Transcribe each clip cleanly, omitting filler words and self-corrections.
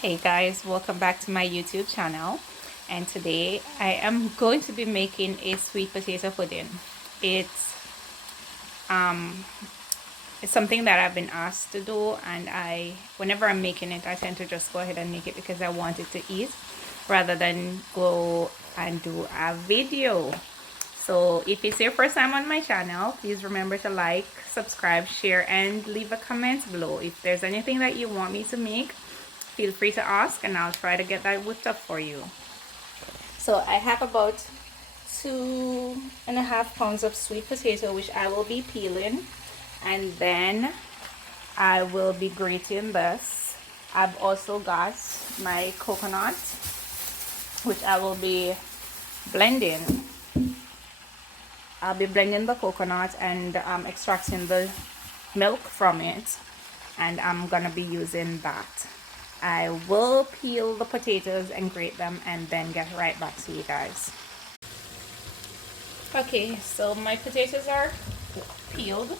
Hey guys, welcome back to my YouTube channel, and today I am going to be making a sweet potato pudding. It's um it's something that I've been asked to do, and whenever I'm making it I tend to just go ahead and make it because I want it to eat rather than go and do a video. So if it's your first time on my channel, please remember to like, subscribe, share, and leave a comment below. If there's anything that you want me to make, feel free to ask and I'll try to get that whipped up for you. So I have about 2.5 pounds of sweet potato, which I will be peeling, and then I will be grating this. I've also got my coconut, which I will be blending. I'll be blending the coconut and extracting the milk from it, and I'm gonna be using that. I will peel the potatoes and grate them and then get right back to you guys. Okay, so my potatoes are peeled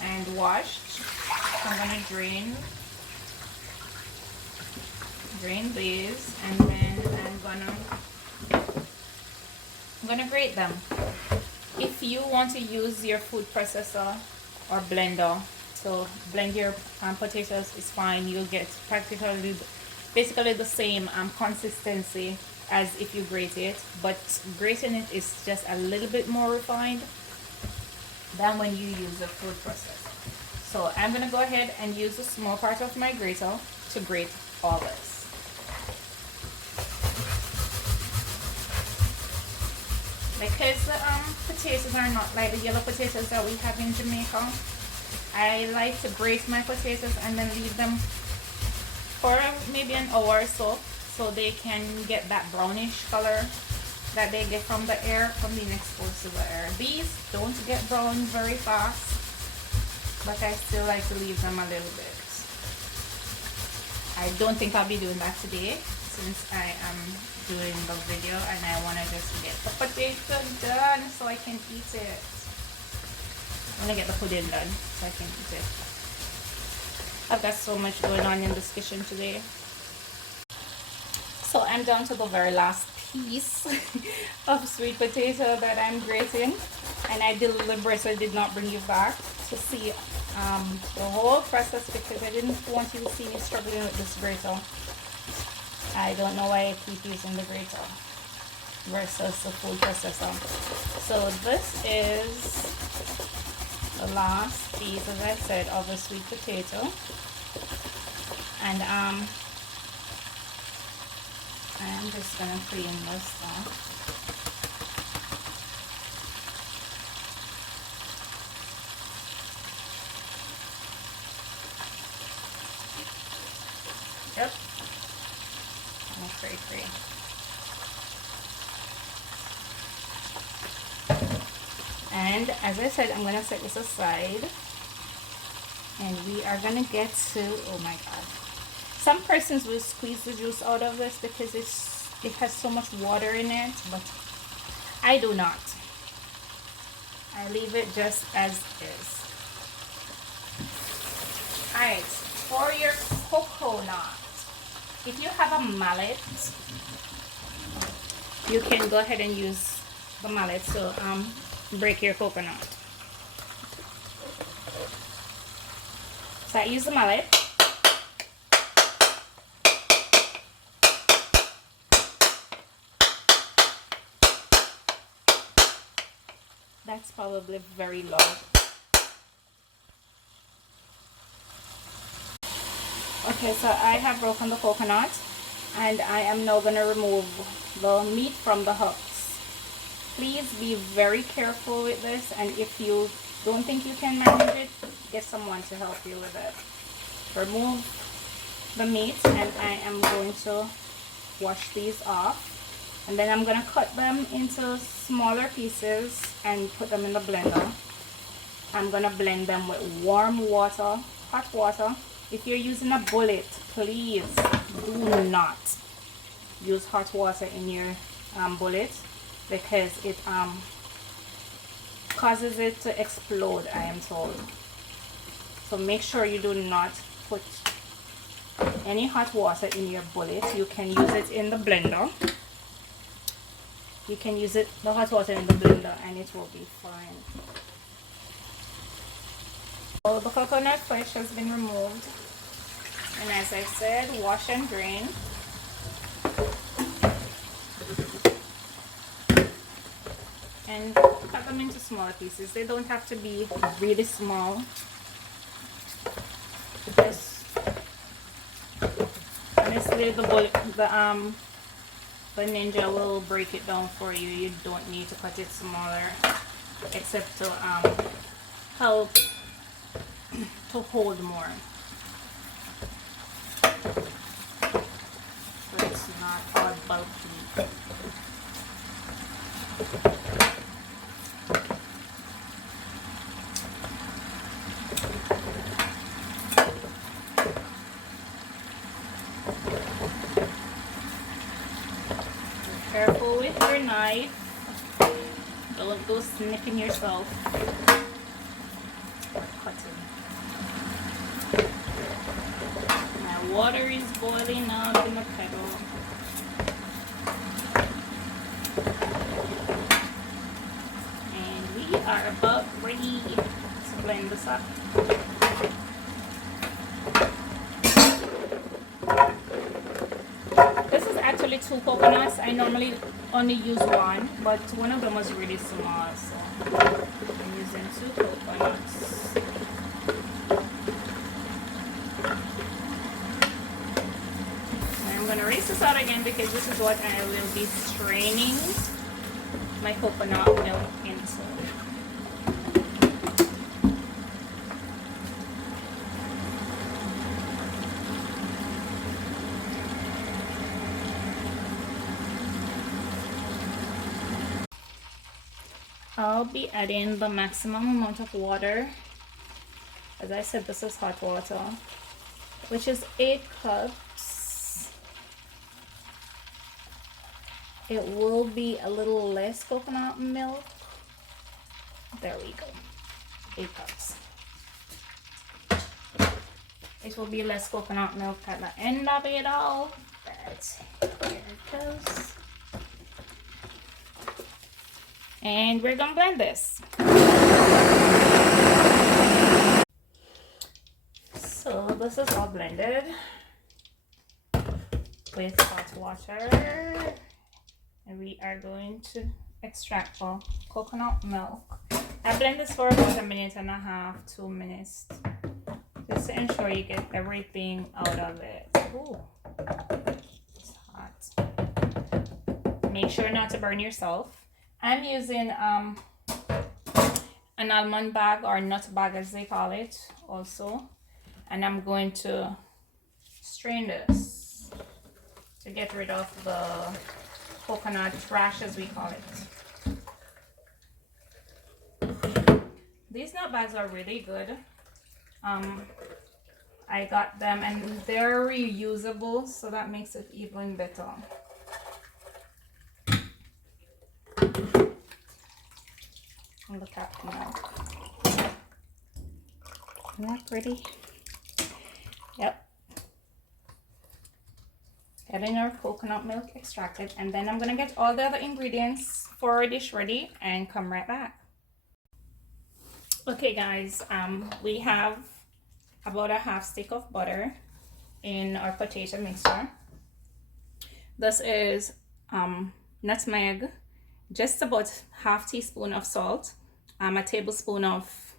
and washed. I'm gonna drain these, and then I'm gonna grate them. If you want to use your food processor or blender to blend your potatoes, is fine. You'll get basically the same consistency as if you grate it, but grating it is just a little bit more refined than when you use a food processor. So I'm gonna go ahead and use a small part of my grater to grate all this. Because the potatoes are not like the yellow potatoes that we have in Jamaica, I like to grate my potatoes and then leave them for maybe an hour or so they can get that brownish color that they get from the air, from being exposed to the air. These don't get brown very fast, but I still like to leave them a little bit. I don't think I'll be doing that today since I am doing the video and I want to just get the potato done so I can eat it. I want to get the pudding done so I can eat it. I've got so much going on in this kitchen today. So I'm down to the very last piece of sweet potato that I'm grating, and I deliberately did not bring you back to see the whole process because I didn't want you to see me struggling with this grater. I don't know why I keep using the grater versus the food processor. So this is the last piece, as I said, of the sweet potato, and I'm just gonna clean this off. Yep. Free. And as I said, I'm gonna set this aside, and we are gonna get to, oh my god, some persons will squeeze the juice out of this because it has so much water in it, but I do not. I leave it just as is. Alright, for your coconut, if you have a mallet, you can go ahead and use the mallet to break your coconut. So I use the mallet. That's probably very low. Okay, so I have broken the coconut, and I am now going to remove the meat from the husks. Please be very careful with this, and if you don't think you can manage it, get someone to help you with it. Remove the meat, and I am going to wash these off, and then I'm going to cut them into smaller pieces and put them in the blender. I'm going to blend them with warm water, hot water. If you're using a bullet, please do not use hot water in your bullet because it causes it to explode, I am told. So make sure you do not put any hot water in your bullet. You can use it in the blender. You can use the hot water in the blender and it will be fine. So the coconut flesh has been removed, and as I said, wash and drain. And cut them into smaller pieces. They don't have to be really small. Just honestly, the Ninja will break it down for you. You don't need to cut it smaller, except to help to hold more. So it's not all bulky. Careful with your knife. Don't go snipping yourself or cutting. My water is boiling up in the kettle. And we are about ready to blend this up. Actually 2 coconuts. I normally only use 1, but one of them was really small, so I'm using 2 coconuts. And I'm going to rinse this out again because this is what I will be straining my coconut milk into. I'll be adding the maximum amount of water. As I said, this is hot water, which is 8 cups. It will be a little less coconut milk. There we go. 8 cups. It will be less coconut milk at the end of it all. But here it goes. And we're gonna blend this. So this is all blended with hot water, and we are going to extract the coconut milk. I blend this for about 1.5 minutes, 2 minutes, just to ensure you get everything out of it. Ooh, it's hot. Make sure not to burn yourself. I'm using an almond bag or nut bag as they call it also, and I'm going to strain this to get rid of the coconut trash as we call it. These nut bags are really good. I got them and they're reusable, so that makes it even better. Look at now. Isn't that pretty? Yep. Getting our coconut milk extracted, and then I'm gonna get all the other ingredients for our dish ready and come right back. Okay guys, we have about a 1/2 stick of butter in our potato mixer. This is nutmeg, just about 1/2 teaspoon of salt, a tablespoon of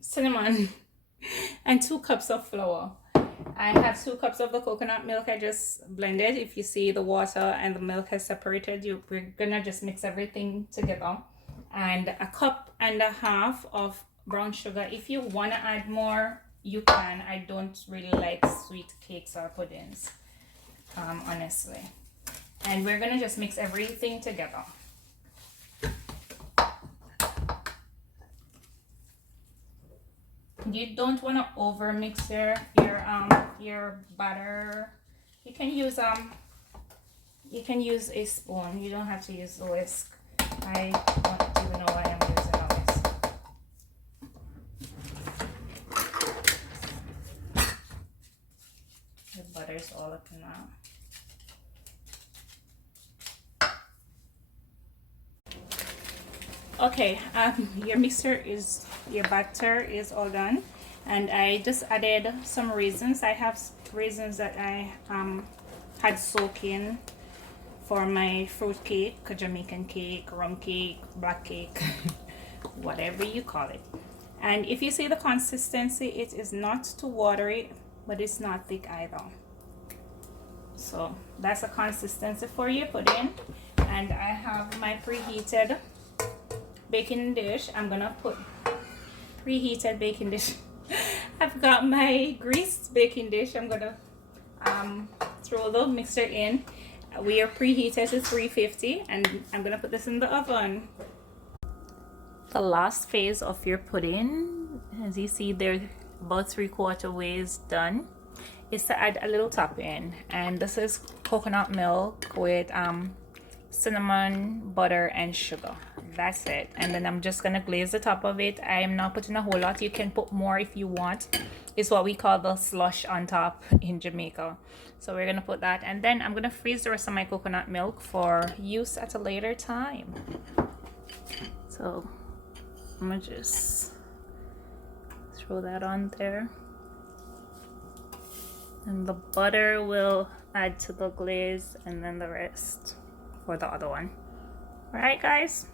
cinnamon, and 2 cups of flour. I have 2 cups of the coconut milk I just blended. If you see the water and the milk has separated, we're gonna just mix everything together. And a 1.5 cups of brown sugar. If you want to add more, you can. I don't really like sweet cakes or puddings, honestly. And we're gonna just mix everything together. You don't want to over mix your batter. You can use a spoon. You don't have to use the whisk. I don't even know why I'm using a whisk. button now. Okay, your batter is all done, and I just added some raisins. I have raisins that I had soaking for my fruit cake, Jamaican cake, rum cake, black cake, whatever you call it. And if you see the consistency, it is not too watery, but it's not thick either. So that's a consistency for you. Put in, and I have my preheated baking dish. I'm gonna put preheated baking dish. I've got my greased baking dish. I'm gonna throw the mixture in. We are preheated to 350, and I'm gonna put this in the oven. The last phase of your pudding, as you see, they're about 3/4 ways done, is to add a little topping, and this is coconut milk with cinnamon, butter, and sugar. That's it. And then I'm just gonna glaze the top of it. I am not putting a whole lot. You can put more if you want. It's what we call the slush on top in Jamaica. So we're gonna put that, and then I'm gonna freeze the rest of my coconut milk for use at a later time. So I'm gonna just throw that on there, and the butter will add to the glaze, and then the rest for the other one. All right, guys.